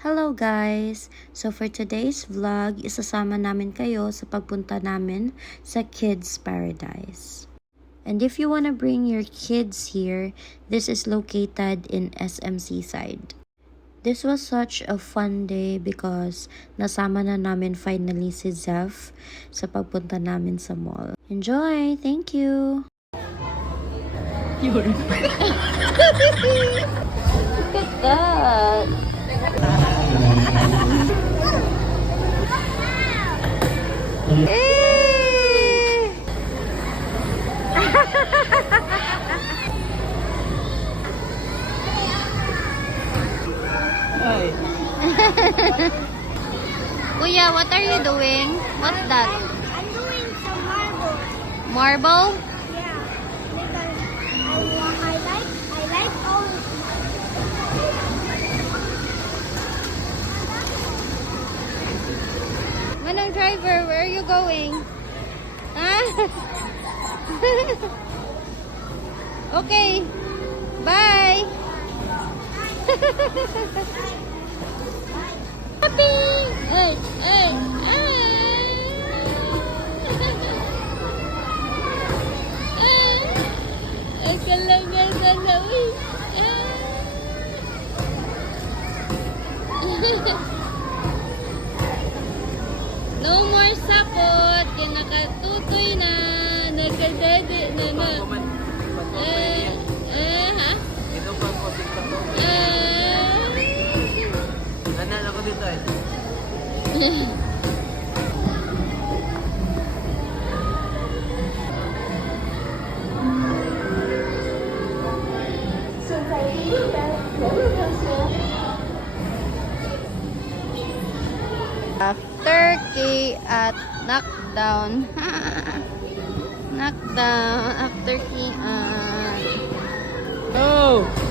Hello guys! So for today's vlog, isasama namin kayo sa pagpunta namin sa Kids Paradise. And if you wanna bring your kids here, this is located in SMC side. This was such a fun day because nasama na namin finally si Zeph sa pagpunta namin sa mall. Enjoy! Thank you! Look at that! Kuya, what are you doing? What's that? I'm doing some marble. Marble? Yeah, because I like all. Manong driver, where are you going? Ah? Okay. Bye. Happy. Hey, hey, No more sapot. Kaya nakatutoy na. Nagkadede na na. Ha? Ito pa po, TikTok po. Nanan ako dito eh. Turkey at knockdown. Knockdown after king at Oh!